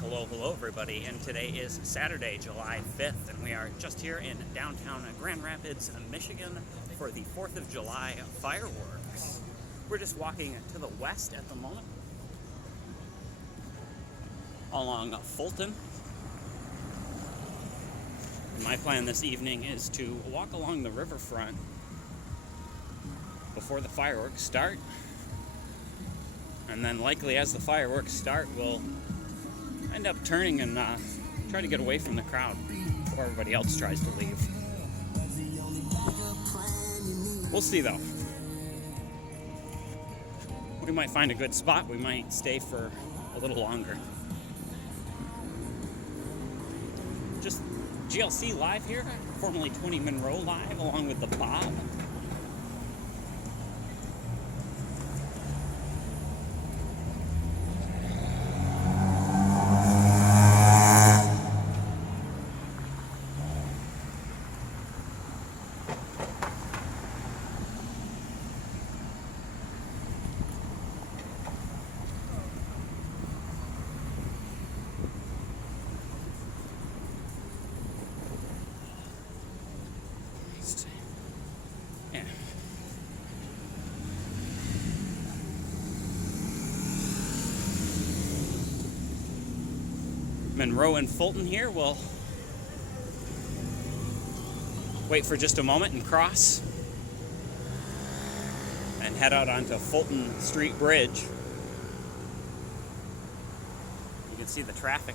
Hello everybody, and today is Saturday, July 5th, and we are just here in downtown Grand Rapids, Michigan for the 4th of July fireworks. We're just walking to the west at the moment, along Fulton. My plan this evening is to walk along the riverfront before the fireworks start, and then likely as the fireworks start, we'll end up turning and try to get away from the crowd before everybody else tries to leave. We'll see though. We might find a good spot. We might stay for a little longer. Just GLC live here, formerly 20 Monroe live, along with the Bob. Yeah. Monroe and Fulton here. We'll wait for just a moment and cross and head out onto Fulton Street Bridge. You can see the traffic.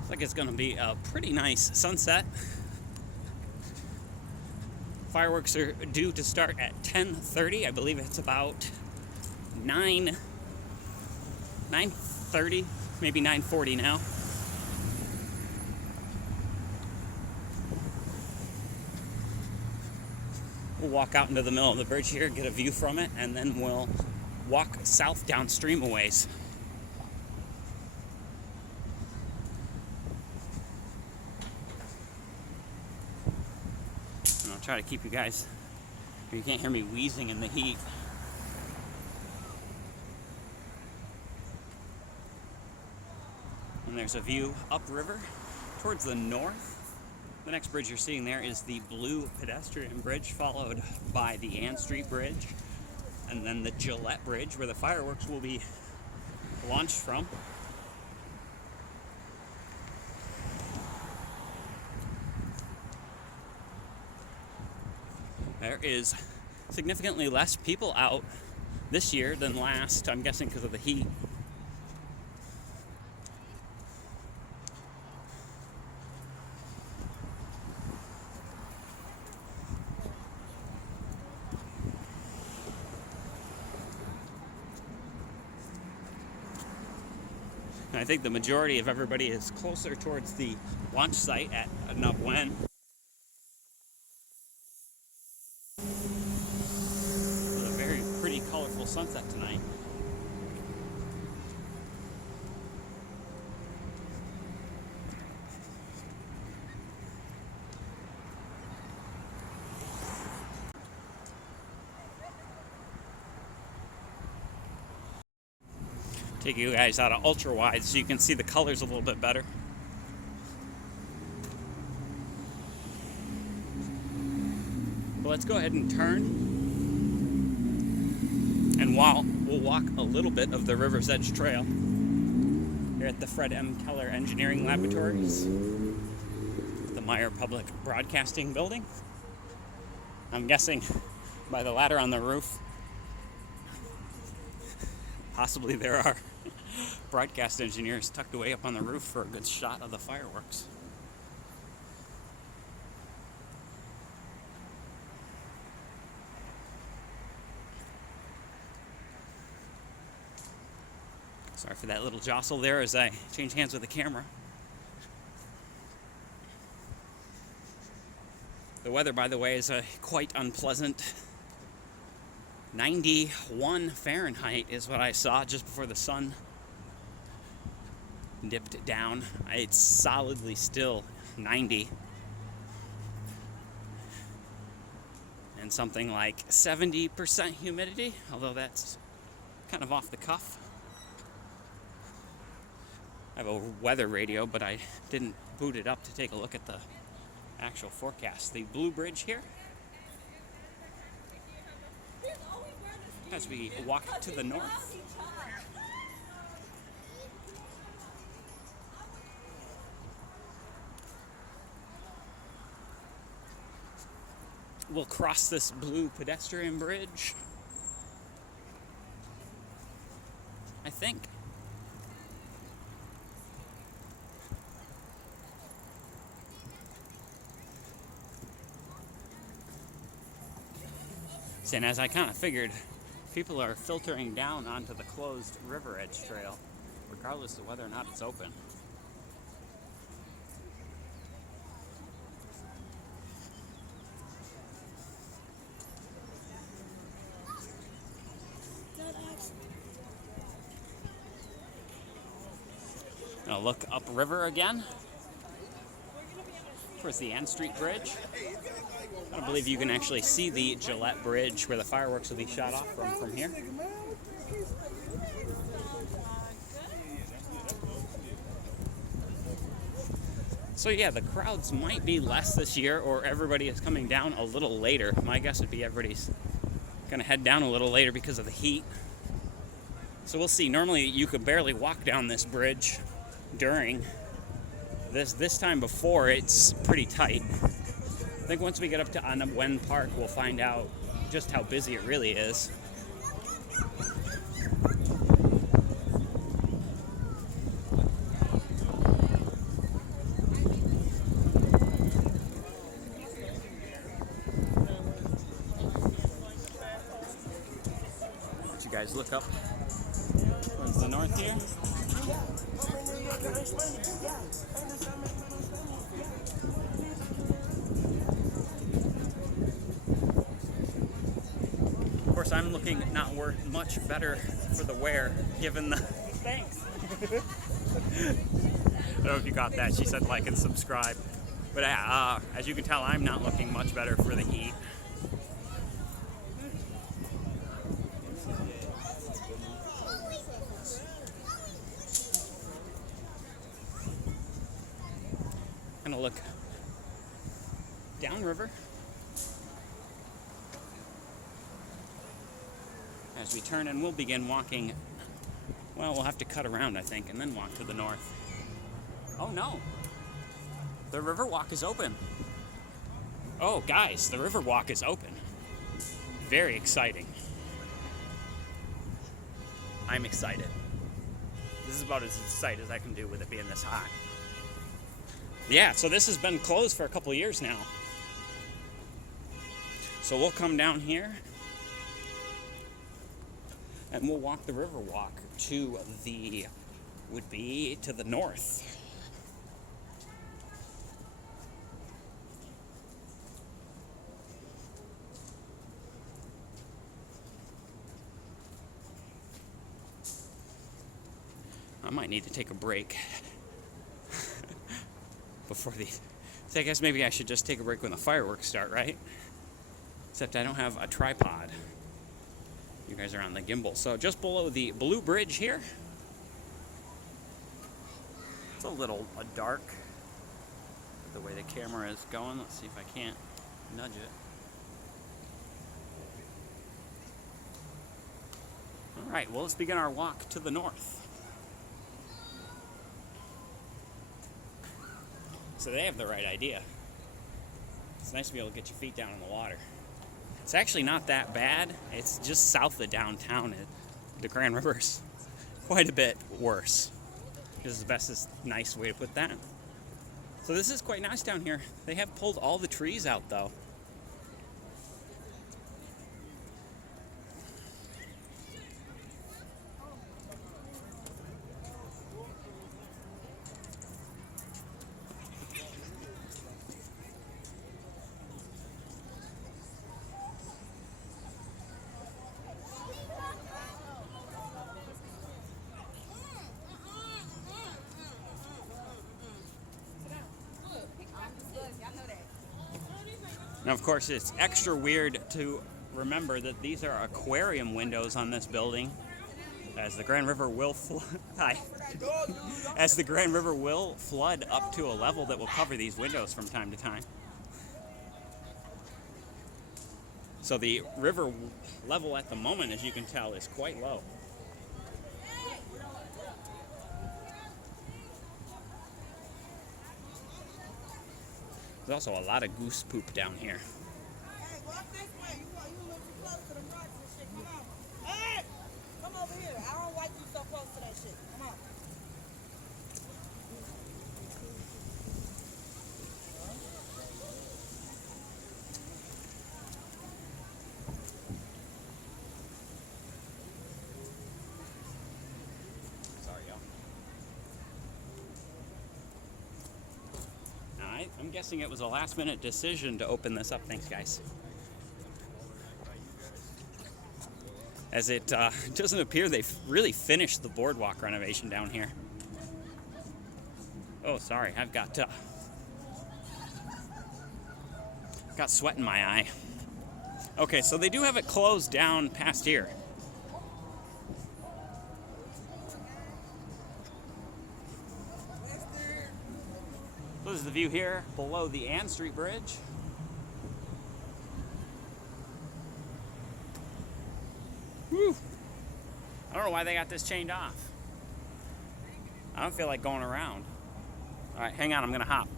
Looks like it's going to be a pretty nice sunset. Fireworks are due to start at 10:30. I believe it's about 9:30, maybe 9:40 now. We'll walk out into the middle of the bridge here, get a view from it, and then we'll walk south downstream a ways. And I'll try to keep you guys, you can't hear me wheezing in the heat. And there's a view upriver towards the north. The next bridge you're seeing there is the Blue Pedestrian Bridge, followed by the Ann Street Bridge, and then the Gillette Bridge, where the fireworks will be launched from. There is significantly less people out this year than last, I'm guessing because of the heat. And I think the majority of everybody is closer towards the launch site at Nubwen. It's a very pretty, colorful sunset tonight. Take you guys out of ultra wide so you can see the colors a little bit better. But let's go ahead and turn, and we'll walk a little bit of the River's Edge Trail here at the Fred M. Keller Engineering Laboratories, the Meyer Public Broadcasting Building. I'm guessing by the ladder on the roof, possibly there are broadcast engineers tucked away up on the roof for a good shot of the fireworks. Sorry for that little jostle there as I change hands with the camera. The weather, by the way, is quite unpleasant. 91 Fahrenheit is what I saw just before the sun dipped down. It's solidly still 90. And something like 70% humidity, although that's kind of off the cuff. I have a weather radio, but I didn't boot it up to take a look at the actual forecast. The Blue Bridge here, as we walk to the north. We'll cross this blue pedestrian bridge, I think. And as I kind of figured, people are filtering down onto the closed River Edge Trail, regardless of whether or not it's open. I'll look upriver again towards the Ann Street Bridge. I don't believe you can actually see the Gillette Bridge where the fireworks will be shot off from here. So yeah, the crowds might be less this year, or everybody is coming down a little later. My guess would be everybody's gonna head down a little later because of the heat. So we'll see. Normally you could barely walk down this bridge during this time. Before, it's pretty tight. I think once we get up to Wen Park, we'll find out just how busy it really is. Let you guys look up towards the north here. Of course, I'm looking not worth much better for the wear, given the... Thanks! I don't know if you got that. She said like and subscribe. But as you can tell, I'm not looking much better for the heat. I'm gonna look downriver as we turn, and we'll begin walking. Well, we'll have to cut around, I think, and then walk to the north. Oh no, the Riverwalk is open. Oh guys, the Riverwalk is open. Very exciting. I'm excited. This is about as excited as I can do with it being this hot. Yeah, so this has been closed for a couple of years now. So we'll come down here and we'll walk the Riverwalk to the north. I might need to take a break before so I guess maybe I should just take a break when the fireworks start, right? Except I don't have a tripod. You guys are on the gimbal. So just below the Blue Bridge here. It's a little dark the way the camera is going. Let's see if I can't nudge it. All right, well, let's begin our walk to the north. So they have the right idea. It's nice to be able to get your feet down in the water. It's actually not that bad. It's just south of downtown at the Grand Rivers. Quite a bit worse. This is the best, nice way to put that. So this is quite nice down here. They have pulled all the trees out though. Now, of course, it's extra weird to remember that these are aquarium windows on this building, as the Grand River will as the Grand River will flood up to a level that will cover these windows from time to time. So the river level at the moment, as you can tell, is quite low. There's also a lot of goose poop down here. Hey, walk this way. You a little too close to the rocks and shit. Come on. Hey! Come over here. I don't like you so close to that shit. Come on. Sorry, y'all. I'm guessing it was a last-minute decision to open this up. Thanks, guys. As it doesn't appear they've really finished the boardwalk renovation down here. Oh, sorry, I've got sweat in my eye. Okay, so they do have it closed down past here. So this is the view here below the Ann Street Bridge. Whew. I don't know why they got this chained off. I don't feel like going around. All right, hang on, I'm gonna hop.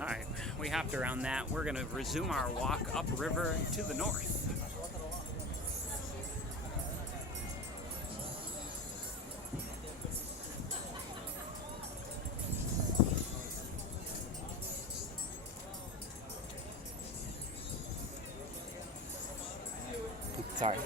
All right, we hopped around that. We're gonna resume our walk upriver to the north. Sorry.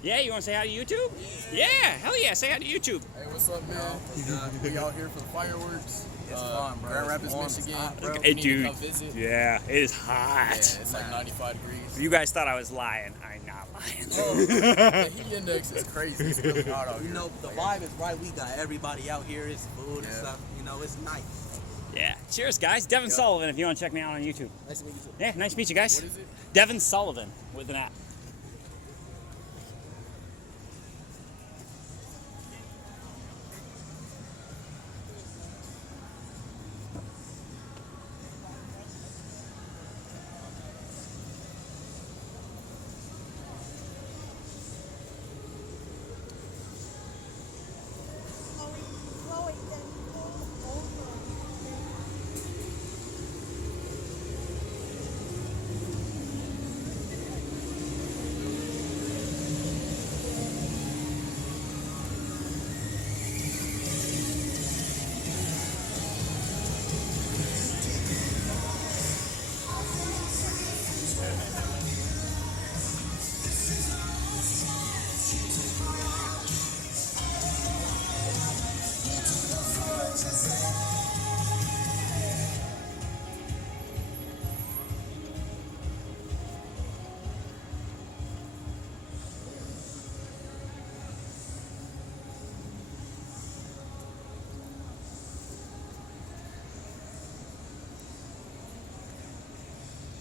Yeah, you want to say hi to YouTube? Yeah, hell yeah, say hi to YouTube. Hey, what's up, man? We out here for the fireworks. It's fun, bro. Grand Rapids, It's Michigan. hot, bro. Hey, You need to dude. come visit. Yeah, it is hot. Yeah, it's like 95 degrees. You guys thought I was lying. I'm not lying. Oh, the heat index is crazy. It's really hot out You here. know, the vibe is right. We got everybody out here. It's food and Yeah. stuff. You know, it's nice. Yeah. Cheers, guys. Devin Sullivan, if you want to check me out on YouTube. Nice to meet you too. Yeah, nice to meet you guys. What is it? Devin Sullivan with an app.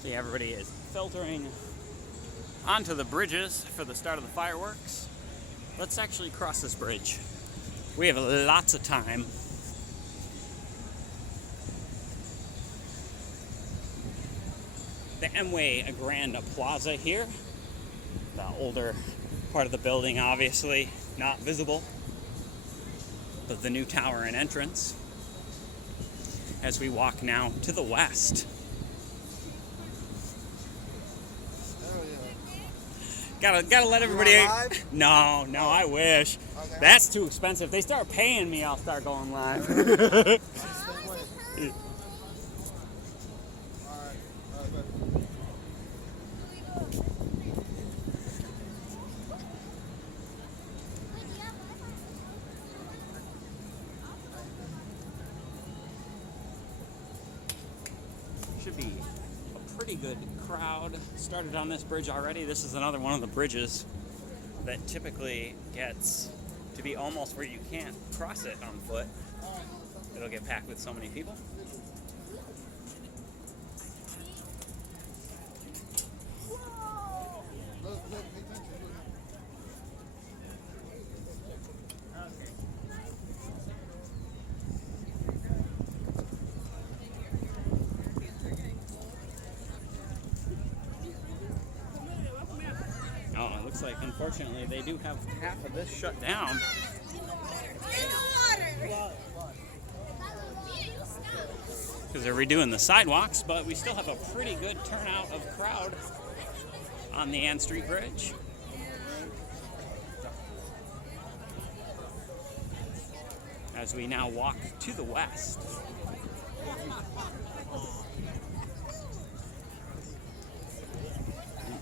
See, everybody is filtering onto the bridges for the start of the fireworks. Let's actually cross this bridge. We have lots of time. The Emway Grand Plaza here. The older part of the building, obviously not visible, but the new tower and entrance. As we walk now to the west. Gotta let everybody. live? No, I wish. Okay. That's too expensive. If they start paying me, I'll start going live. should be a pretty good crowd started on this bridge already. This is another one of the bridges that typically gets to be almost where you can't cross it on foot. It'll get packed with so many people. Oh, it looks like, unfortunately, they do have half of this shut down. Because they're redoing the sidewalks, but we still have a pretty good turnout of crowd on the Ann Street Bridge. As we now walk to the west.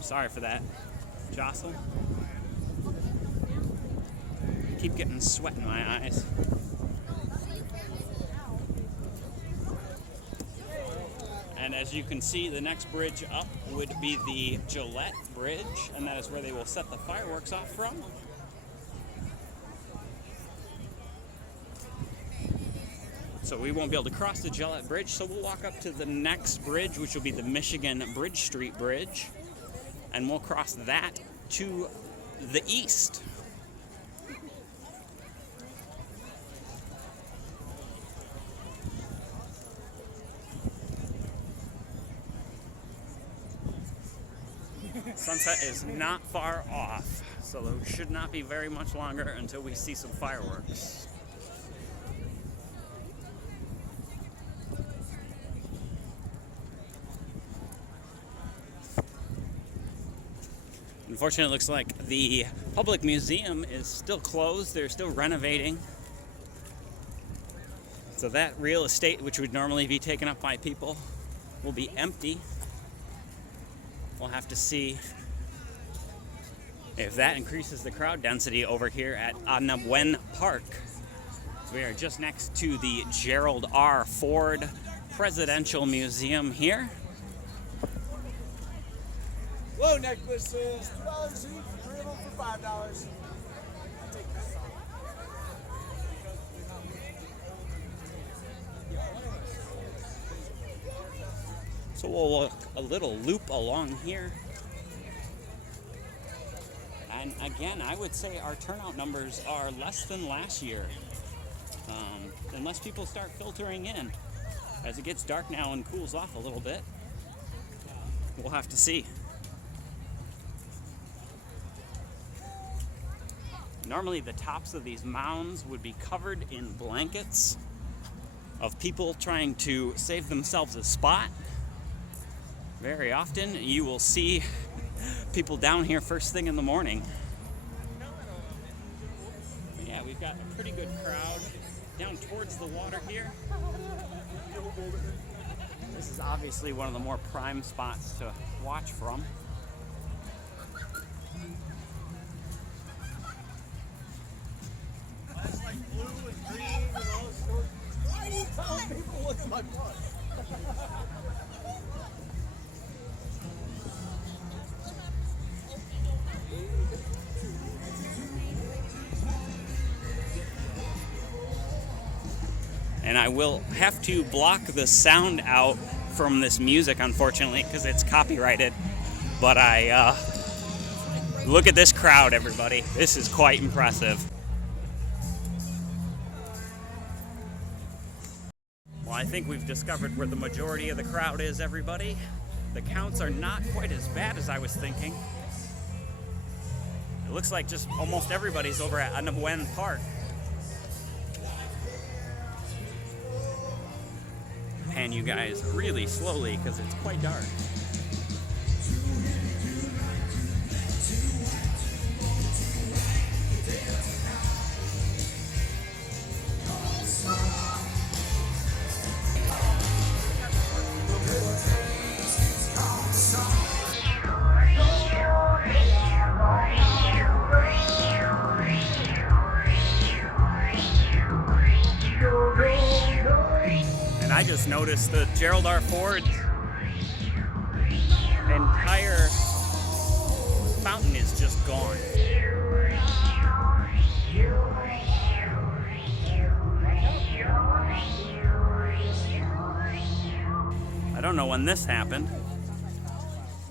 Sorry for that jostle. Keep getting sweat in my eyes. And as you can see, the next bridge up would be the Gillette Bridge, and that is where they will set the fireworks off from. So we won't be able to cross the Gillette Bridge, so we'll walk up to the next bridge, which will be the Michigan Bridge Street Bridge, and we'll cross that to the east. Sunset is not far off, so it should not be very much longer until we see some fireworks. Unfortunately, it looks like the public museum is still closed. They're still renovating. So that real estate, which would normally be taken up by people, will be empty. We'll have to see if that increases the crowd density over here at Anabuen Park. So we are just next to the Gerald R. Ford Presidential Museum here. Low necklaces, $2 each, 3 of them for $5. So we'll walk a little loop along here. And again, I would say our turnout numbers are less than last year. Unless people start filtering in. As it gets dark now and cools off a little bit, we'll have to see. Normally the tops of these mounds would be covered in blankets of people trying to save themselves a spot. Very often you will see people down here first thing in the morning. Yeah, we've got a pretty good crowd down towards the water here. This is obviously one of the more prime spots to watch from. People look at my butt. And I will have to block the sound out from this music, unfortunately, because it's copyrighted. But look at this crowd, everybody. This is quite impressive. Well, I think we've discovered where the majority of the crowd is, everybody. The counts are not quite as bad as I was thinking. It looks like just almost everybody's over at Anabuen Park. Pan you guys really slowly because it's quite dark. I just noticed the Gerald R. Ford entire fountain is just gone. I don't know when this happened.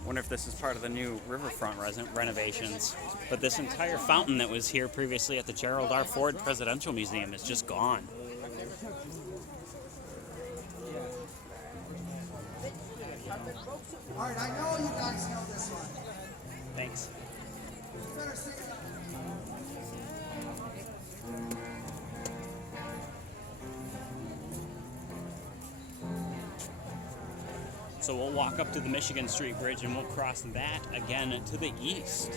Wonder if this is part of the new riverfront renovations. But this entire fountain that was here previously at the Gerald R. Ford Presidential Museum is just gone. All right, I know you guys know this one. Thanks. You better sing it. So we'll walk up to the Michigan Street Bridge and we'll cross that again to the east.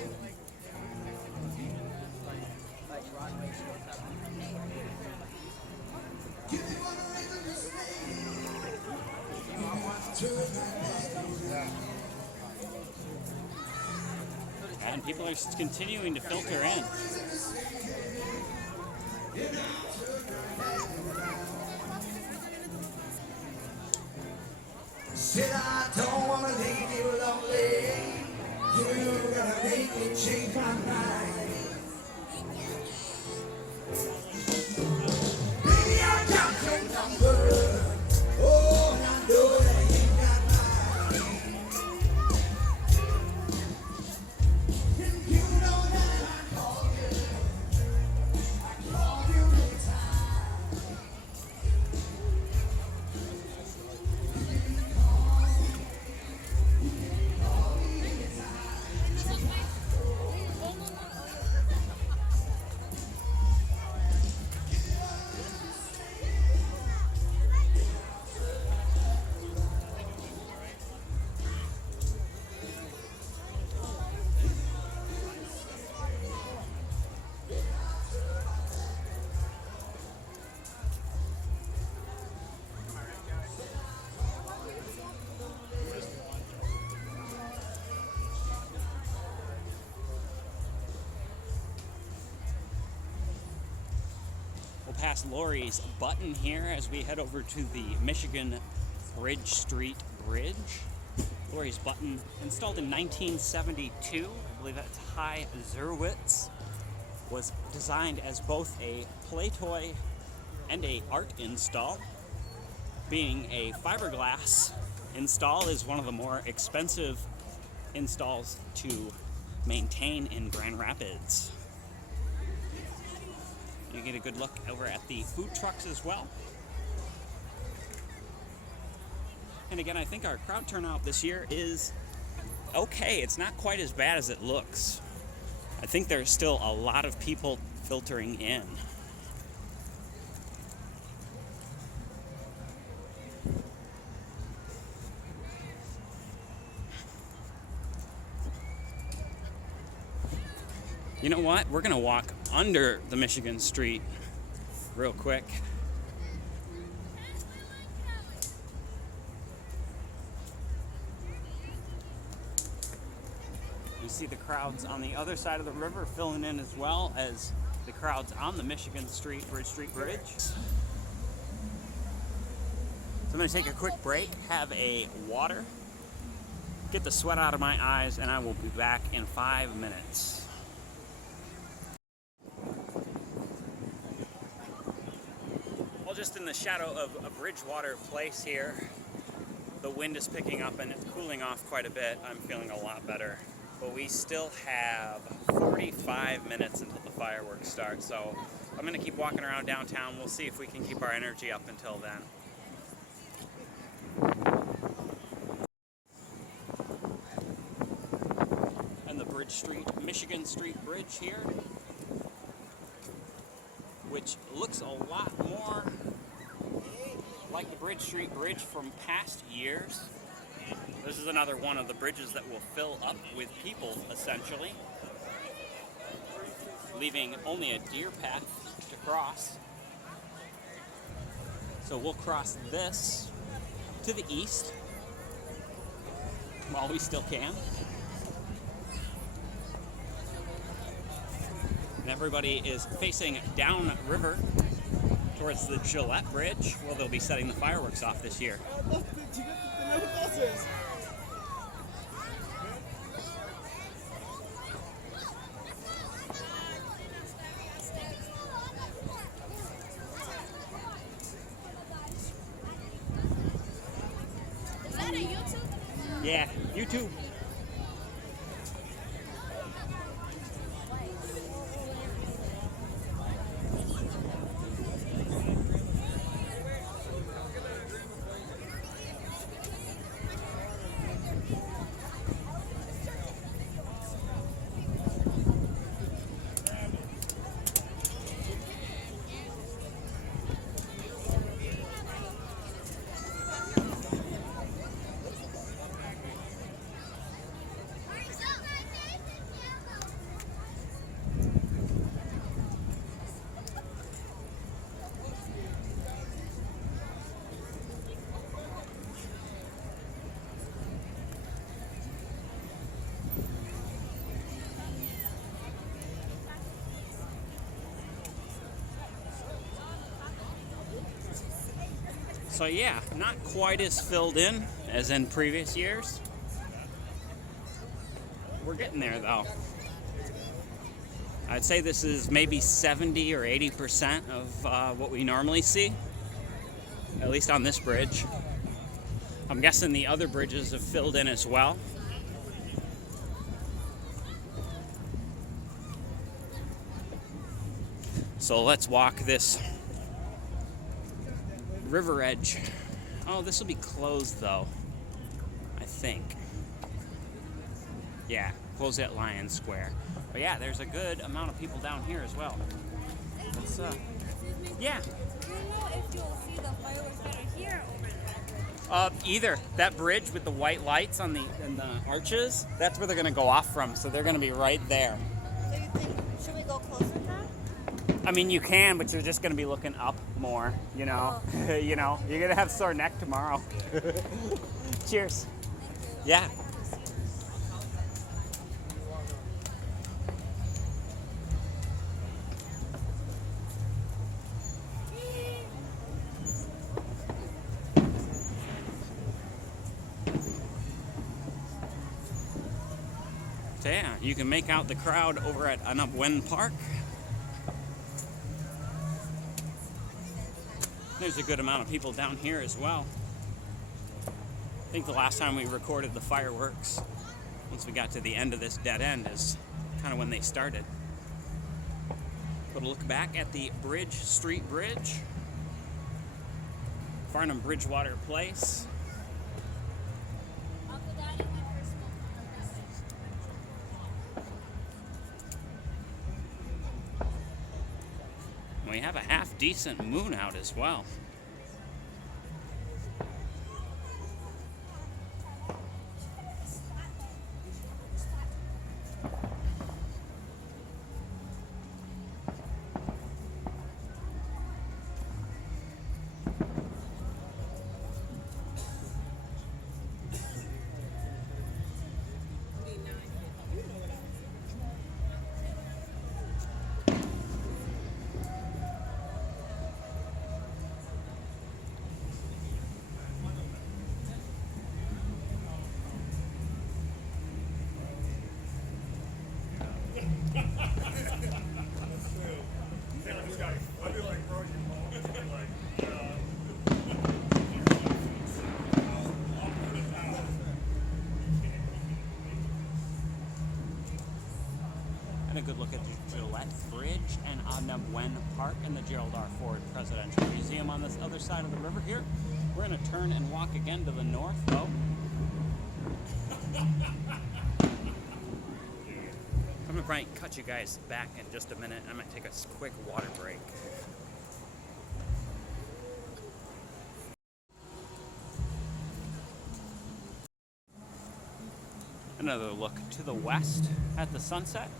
And people are continuing to filter in. Said I don't wanna leave you lonely. You're gonna make me change my mind. Baby, I got your number. Oh, and I know that you got mine. And you know that I call you. I call you anytime. We'll pass Lori's Button here as we head over to the Michigan Bridge Street Bridge. Lori's Button, installed in 1972, I believe that's High Zerwitz, was designed as both a play toy and a art install. Being a fiberglass install is one of the more expensive installs to maintain in Grand Rapids. You get a good look over at the food trucks as well. And again, I think our crowd turnout this year is okay. It's not quite as bad as it looks. I think there's still a lot of people filtering in. You know what? We're gonna walk under the Michigan Street real quick. You see the crowds on the other side of the river filling in as well as the crowds on the Michigan Street Bridge. So I'm gonna take a quick break, have a water, get the sweat out of my eyes, and I will be back in 5 minutes. Just in the shadow of Bridgewater Place here. The wind is picking up and it's cooling off quite a bit. I'm feeling a lot better. But we still have 45 minutes until the fireworks start. So I'm going to keep walking around downtown. We'll see if we can keep our energy up until then. And the Bridge Street, Michigan Street Bridge here, which looks a lot more like the Bridge Street Bridge from past years. This is another one of the bridges that will fill up with people, essentially, leaving only a deer path to cross. So we'll cross this to the east while we still can. And everybody is facing downriver towards the Gillette Bridge, where they'll be setting the fireworks off this year. a YouTube? Yeah, YouTube. So yeah, not quite as filled in as in previous years. We're getting there though. I'd say this is maybe 70 or 80% of what we normally see, at least on this bridge. I'm guessing the other bridges have filled in as well. So let's walk this river edge. Oh, this will be closed though, I think. Yeah, closed at Lion Square. But yeah, there's a good amount of people down here as well. Let's, yeah. Do you know if you'll see the fireworks better here or over there? Either. That bridge with the white lights on the arches, that's where they're gonna go off from, so they're gonna be right there. So you think, should we go closer now? I mean, you can, but you're just gonna be looking up more, you know? You know, you're gonna have sore neck tomorrow. Cheers. Yeah. So yeah, you can make out the crowd over at Anapwen Park. There's a good amount of people down here as well. I think the last time we recorded the fireworks, once we got to the end of this dead end, is kind of when they started. But a look back at the Bridge Street Bridge, Farnham Bridgewater Place. Uncle Daddy went for a smoke. We have a half-decent moon out as well. A good look at the Gillette Bridge and Anapwen Park and the Gerald R. Ford Presidential Museum on this other side of the river here. We're going to turn and walk again to the north, though. I'm going to probably cut you guys back in just a minute. I'm going to take a quick water break. Another look to the west at the sunset.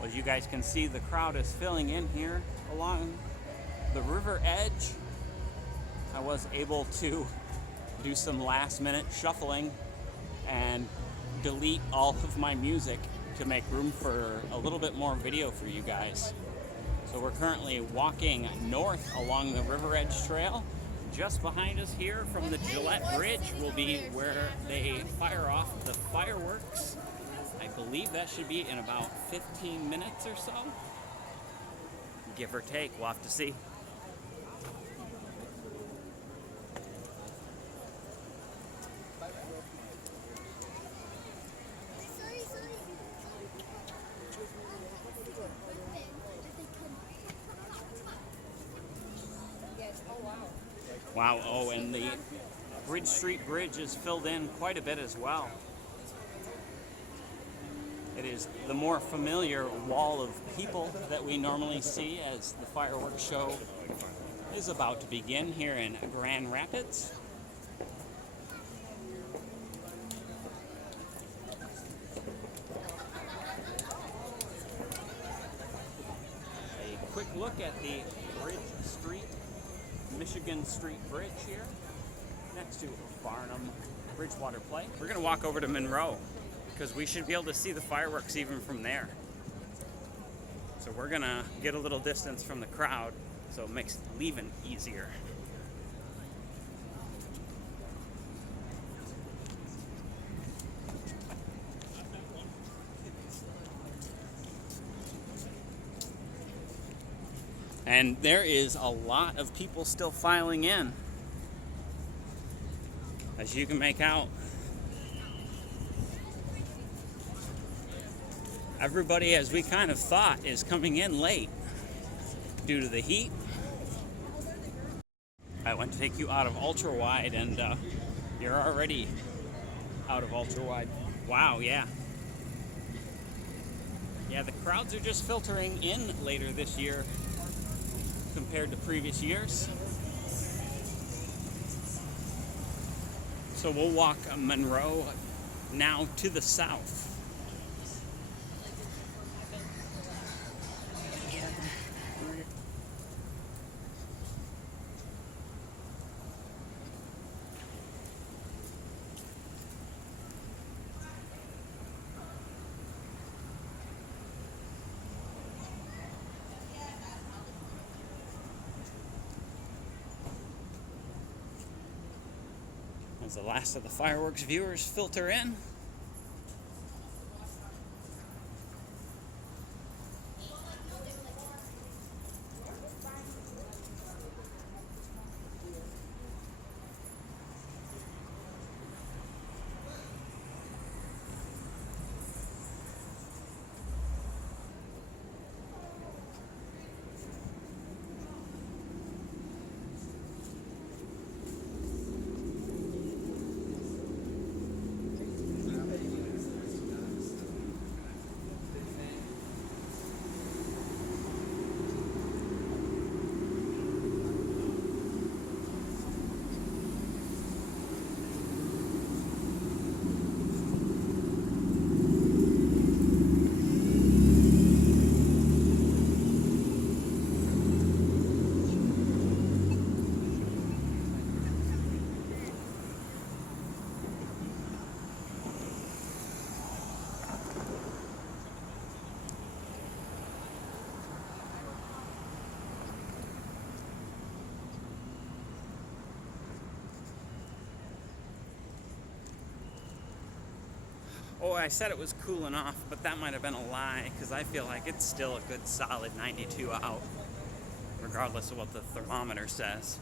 Well, you guys can see the crowd is filling in here along the river edge. I was able to do some last minute shuffling and delete all of my music to make room for a little bit more video for you guys. So we're currently walking north along the River Edge Trail. Just behind us here from the Gillette Bridge will be where they fire off the fireworks. I believe that should be in about 15 minutes or so. give or take. We'll have to see. Wow, oh, and the Bridge Street Bridge is filled in quite a bit as well. It is the more familiar wall of people that we normally see as the fireworks show is about to begin here in Grand Rapids. A quick look at the Bridge Street, Michigan Street Bridge here, next to Barnum Bridgewater Play. We're going to walk over to Monroe because we should be able to see the fireworks even from there. So we're going to get a little distance from the crowd so it makes leaving easier. And there is a lot of people still filing in, as you can make out. Everybody, as we kind of thought, is coming in late due to the heat. I went to take you out of ultra wide, and you're already out of ultra wide. Wow, yeah. Yeah, the crowds are just filtering in later this year compared to previous years. So we'll walk Monroe now to the south. As the last of the fireworks viewers filter in. Oh, I said it was cooling off, but that might have been a lie, because I feel like it's still a good solid 92 out, regardless of what the thermometer says.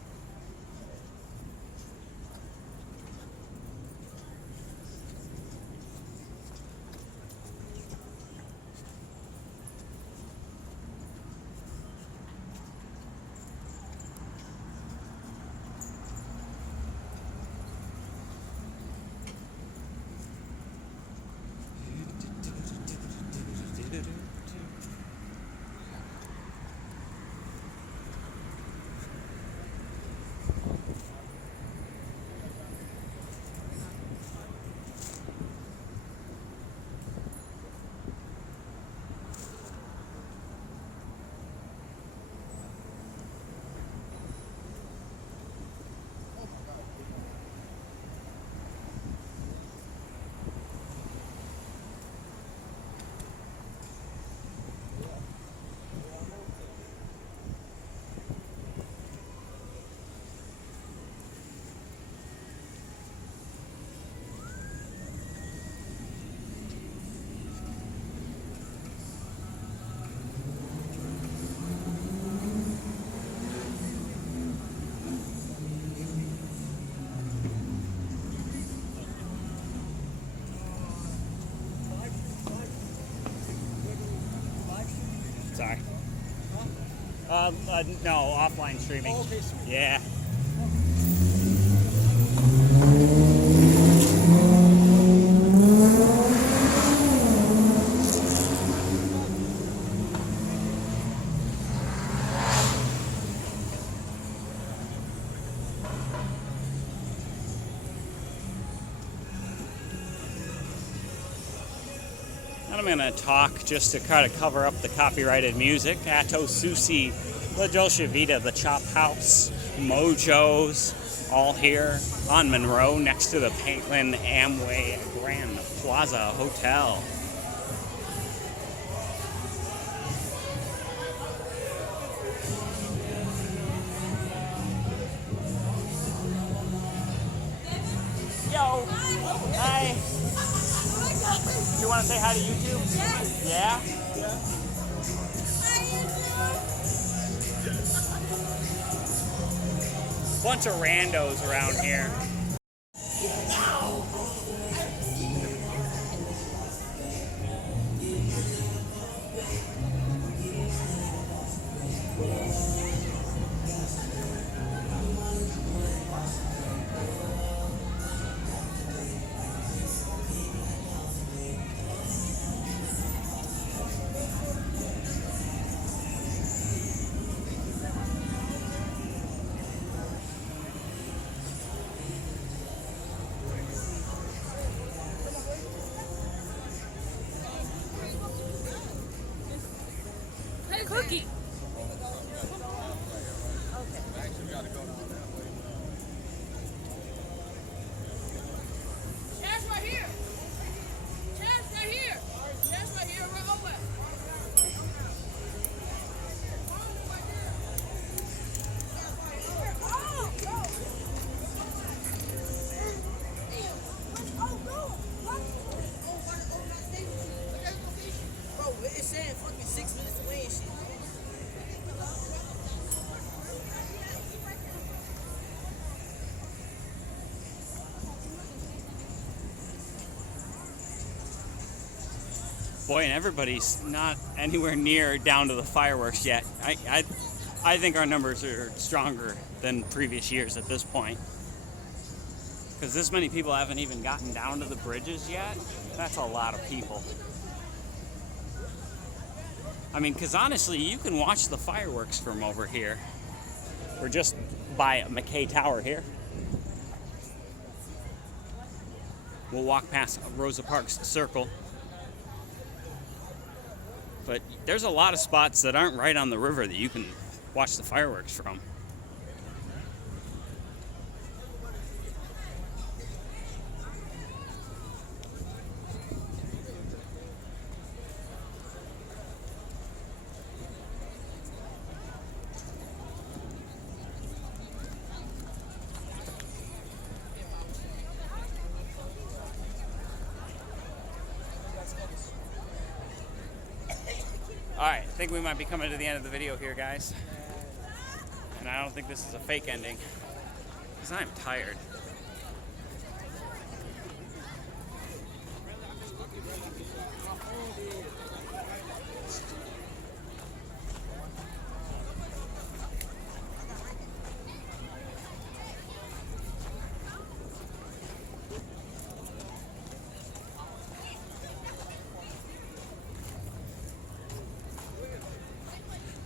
No, offline streaming. Oh, okay, sweet. Yeah. And I'm gonna talk just to kind of cover up the copyrighted music. Atto Sushi, La Dolce Vita, the Chop House, Mojo's, all here on Monroe next to the Paintland Amway Grand Plaza Hotel. Yo, hi. You want to say hi to YouTube? Yes. Yeah? Bunch of randos around here. Cookie. Chance right here. Chance right here. Chance right here. We're over. Bro, it's saying fucking 6 minutes away and shit. Boy, and everybody's not anywhere near down to the fireworks yet. I think our numbers are stronger than previous years at this point. Because this many people haven't even gotten down to the bridges yet. That's a lot of people. I mean, because honestly, you can watch the fireworks from over here. We're just by McKay Tower here. We'll walk past Rosa Parks Circle. But there's a lot of spots that aren't right on the river that you can watch the fireworks from. Alright, I think we might be coming to the end of the video here, guys. And I don't think this is a fake ending, because I'm tired.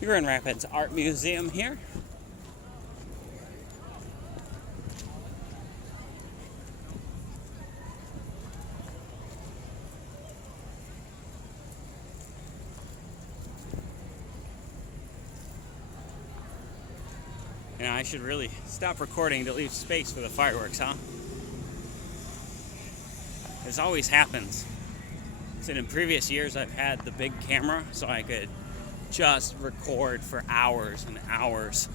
Grand Rapids Art Museum here. And I should really stop recording to leave space for the fireworks, huh? This always happens. So in previous years I've had the big camera so I could just record for hours and hours.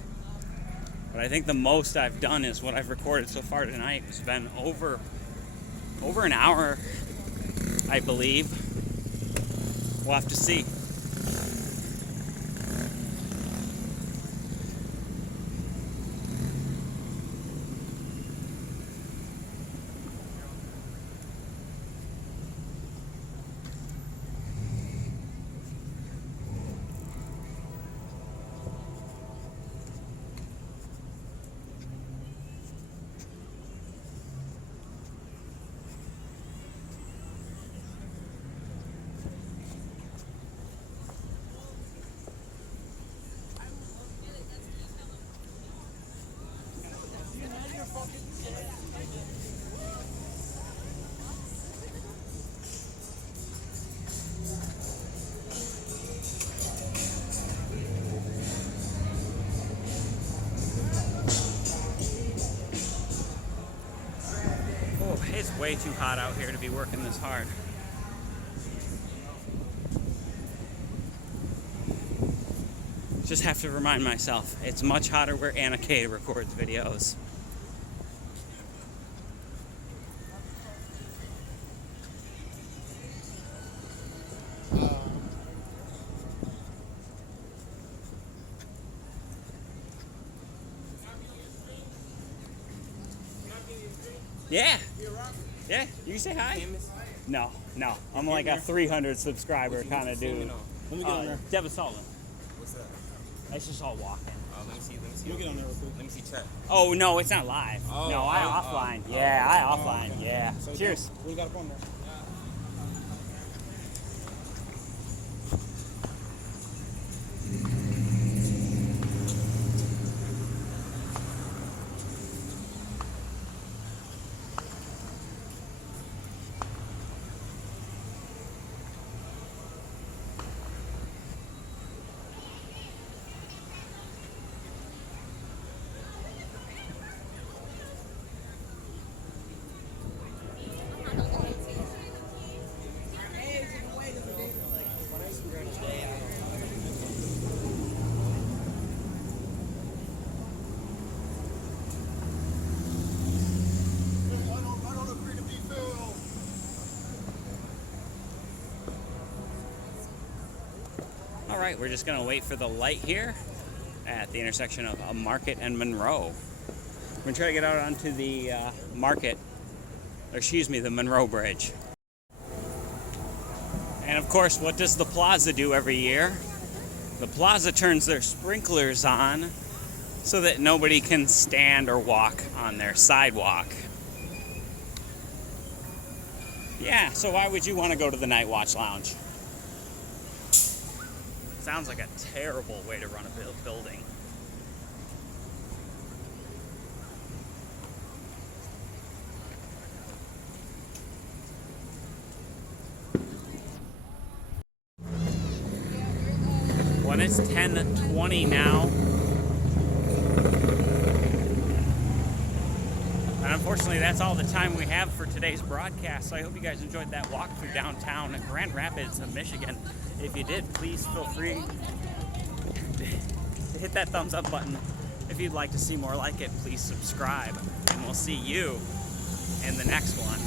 But I think the most I've done is what I've recorded so far tonight has been over an hour, I believe. We'll have to see. way too hot out here to be working this hard. Just have to remind myself, it's much hotter where Anna Kay records videos. Yeah. Yeah, you can say hi. No. I'm like a 300 subscriber kind of dude. Let me get on there. Devin Sullivan. What's that? It's just all walking. Let me see. Let me get on there real quick. Let me see chat. Oh no, it's not live. Oh, no, I offline. Yeah, I offline. okay. Yeah. So Cheers. What do you got up on there? All right, we're just gonna wait for the light here at the intersection of Market and Monroe. We're gonna try to get out onto the the Monroe Bridge. And of course, what does the Plaza do every year? The Plaza turns their sprinklers on so that nobody can stand or walk on their sidewalk. Yeah, so why would you want to go to the Night Watch Lounge? Sounds like a terrible way to run a building. When it's 10:20 now, and unfortunately that's all the time we have for today's broadcast. So I hope you guys enjoyed that walk through downtown Grand Rapids, Michigan. If you did, please feel free to hit that thumbs up button. If you'd like to see more like it, please subscribe, and we'll see you in the next one.